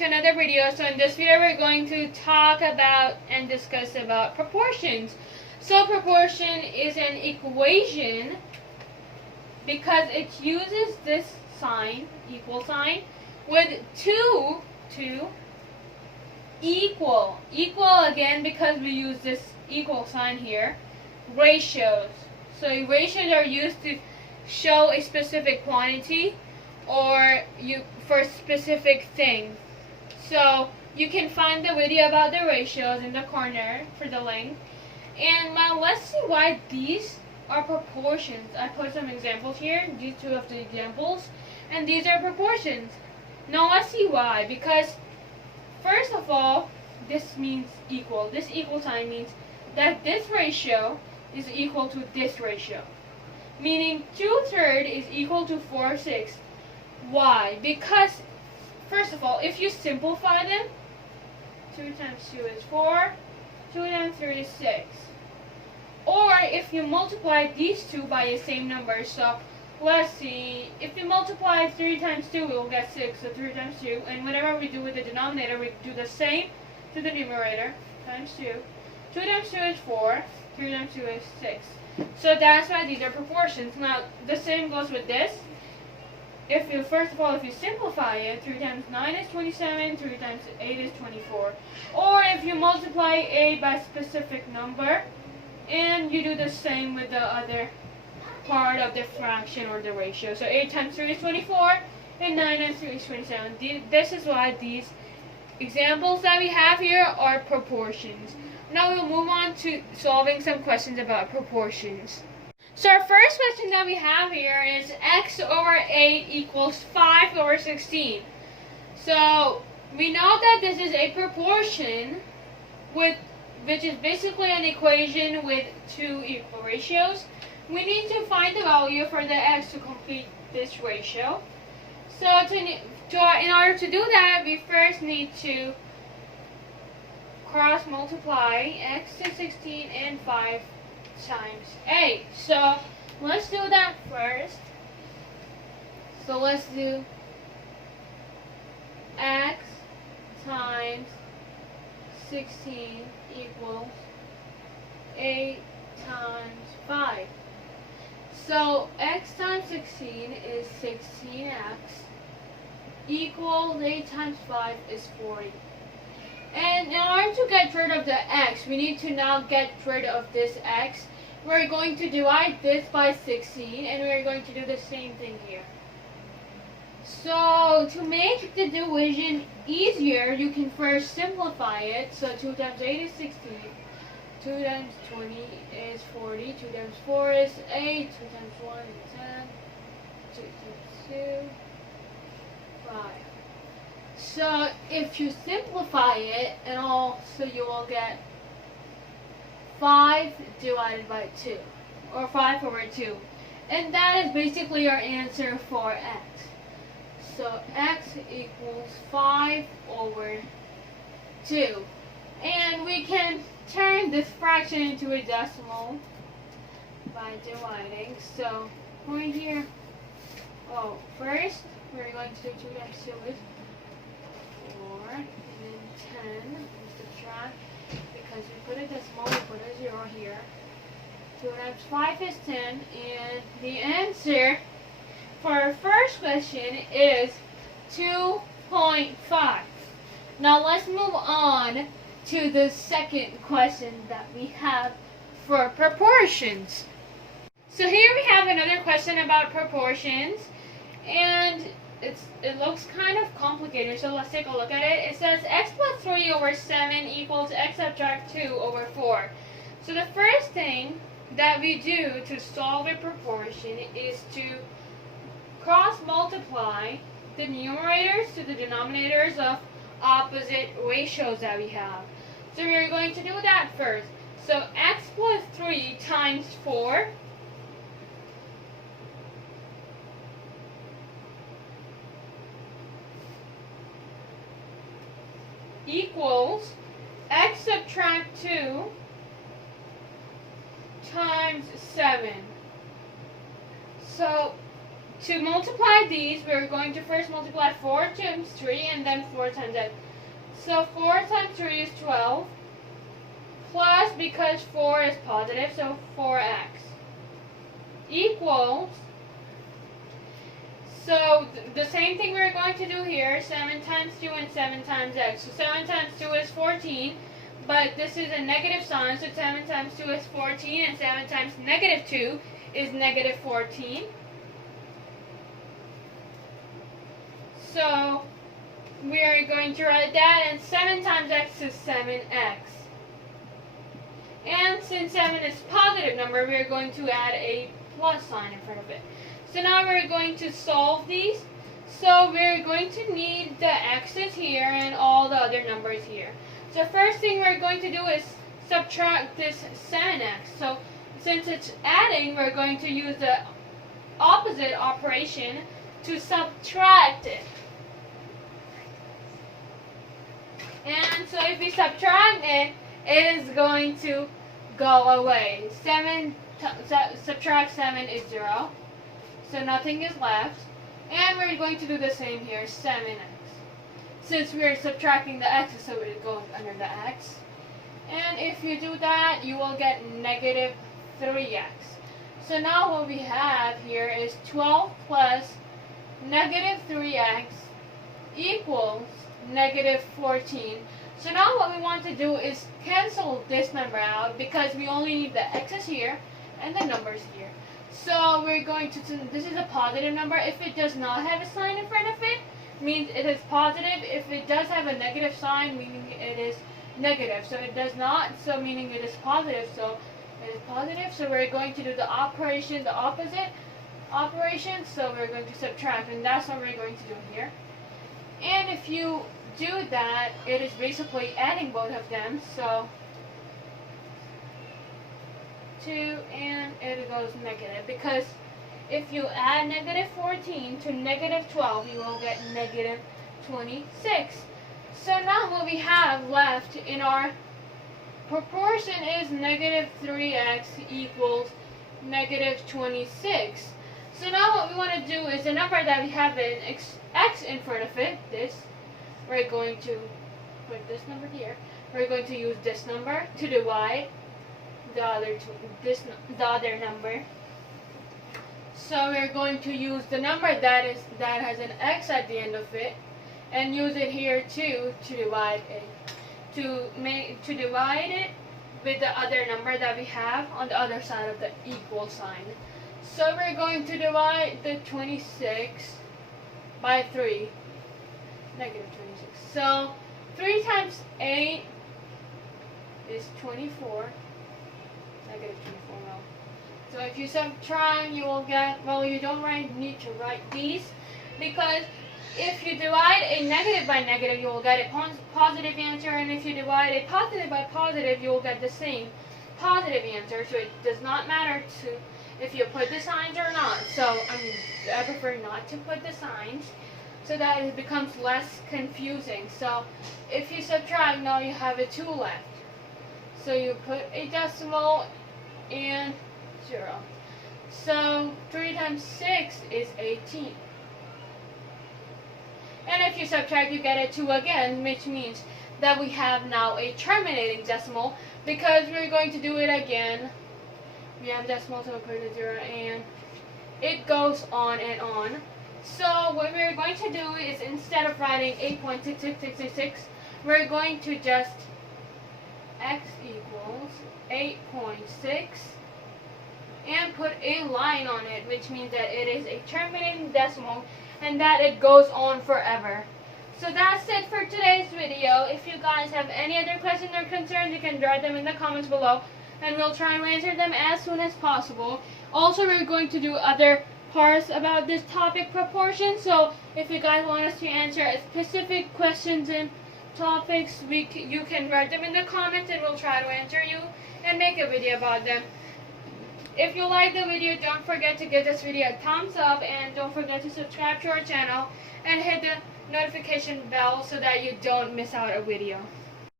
to another video. So in this video we're going to talk about and discuss about proportions. So proportion is an equation because it uses this sign, equal sign, with two to equal again because we use this equal sign here, ratios. So ratios are used to show a specific quantity or for specific things. So you can find the video about the ratios in the corner for the link. And now let's see why these are proportions. I put some examples here, these two of the examples, and these are proportions. Now let's see why. Because first of all, this means equal. This equal sign means that this ratio is equal to this ratio. Meaning 2/3 is equal to 4/6. Why? Because, first of all, if you simplify them, 2 times 2 is 4, 2 times 3 is 6. Or if you multiply these two by the same number, so let's see, if you multiply 3 times 2, we will get 6, so 3 times 2, and whatever we do with the denominator, we do the same to the numerator, times 2. 2 times 2 is 4, 3 times 2 is 6. So that's why these are proportions. Now, the same goes with this. If you simplify it, 3 times 9 is 27, 3 times 8 is 24. Or if you multiply 8 by a specific number, and you do the same with the other part of the fraction or the ratio. So 8 times 3 is 24, and 9 times 3 is 27. This is why these examples that we have here are proportions. Now we'll move on to solving some questions about proportions. So our first question that we have here is x over 8 equals 5 over 16. So we know that this is a proportion which is basically an equation with two equal ratios. We need to find the value for the x to complete this ratio. So in order to do that, we first need to cross multiply x to 16 and 5 times 8. So let's do that first. So let's do x times 16 equals 8 times 5. So x times 16 is 16x equals 8 times 5 is 40. And in order to get rid of the x, we need to now get rid of this x. We're going to divide this by 16, and we're going to do the same thing here. So to make the division easier, you can first simplify it. So 2 times 8 is 16, 2 times 20 is 40, 2 times 4 is 8, 2 times 1 is 10, 2 times 2, 5. So if you simplify it and all, so you will get 5 divided by 2, or 5 over 2. And that is basically our answer for x. So x equals 5 over 2. And we can turn this fraction into a decimal by dividing. So right here, first we're going to do 2 times 2 is 4, and then 10, we subtract, because we put a decimal, we put a 0 here. 2 times 5 is 10, and the answer for our first question is 2.5. Now let's move on to the second question that we have for proportions. So here we have another question about proportions, and it looks kind of complicated, so let's take a look at it. It says x plus 3 over 7 equals x subtract 2 over 4. So the first thing that we do to solve a proportion is to cross multiply the numerators to the denominators of opposite ratios that we have. So we're going to do that first. So x plus 3 times 4 equals x subtract 2 times 7. So to multiply these, we're going to first multiply 4 times 3 and then 4 times x. So 4 times 3 is 12, plus, because 4 is positive, so 4x equals, so the same thing we're going to do here, 7 times 2 and 7 times x. So 7 times 2 is 14, but this is a negative sign, so 7 times 2 is 14, and 7 times negative 2 is negative 14. So we are going to write that, and 7 times x is 7x. And since 7 is a positive number, we are going to add a plus sign in front of it. So now we're going to solve these. So we're going to need the x's here and all the other numbers here. So first thing we're going to do is subtract this 7x. So since it's adding, we're going to use the opposite operation to subtract it. And so if we subtract it, it is going to go away. Subtract 7 is 0. So nothing is left. And we're going to do the same here, 7x. Since we're subtracting the x's, so it goes under the x. And if you do that, you will get negative 3x. So now what we have here is 12 plus negative 3x equals negative 14. So now what we want to do is cancel this number out because we only need the x's here and the numbers here. So we're going to, this is a positive number. If it does not have a sign in front of it, means it is positive. If it does have a negative sign, meaning it is negative. So it does not, so meaning it is positive. So it is positive. So we're going to do the operation, the opposite operation. So we're going to subtract, and that's what we're going to do here. And if you do that, it is basically adding both of them. So 2 and it goes negative, because if you add negative 14 to negative 12, you will get negative 26. So now what we have left in our proportion is negative 3x equals negative 26. So now what we want to do is the number that we have in x in front of it, this, we're going to put this number here. We're going to use this number to divide the other number. So we're going to use the number that has an x at the end of it, and use it here too to divide it. To divide it with the other number that we have on the other side of the equal sign. So we're going to divide the 26 by 3, negative 26. So 3 times 8 is 24. Negative 24, well. So if you subtract, you will get, well, you don't need to write these, because if you divide a negative by negative, you will get a positive answer, and if you divide a positive by positive, you will get the same positive answer. So it does not matter if you put the signs or not. So I prefer not to put the signs, so that it becomes less confusing. So if you subtract, now you have a 2 left. So you put a decimal and 0. So 3 times 6 is 18. And if you subtract, you get a 2 again, which means that we have now a terminating decimal, because we're going to do it again. We have decimal, so we put a 0, and it goes on and on. So what we're going to do is, instead of writing 8.66666, we're going to just x equals 8.6 and put a line on it, which means that it is a terminating decimal and that it goes on forever. So that's it for today's video. If you guys have any other questions or concerns, you can write them in the comments below, and we'll try and answer them as soon as possible. Also, we're going to do other parts about this topic, proportion. So if you guys want us to answer specific questions and topics, you can write them in the comments, and we'll try to answer you and make a video about them. If you like the video, don't forget to give this video a thumbs up, and don't forget to subscribe to our channel and hit the notification bell so that you don't miss out a video.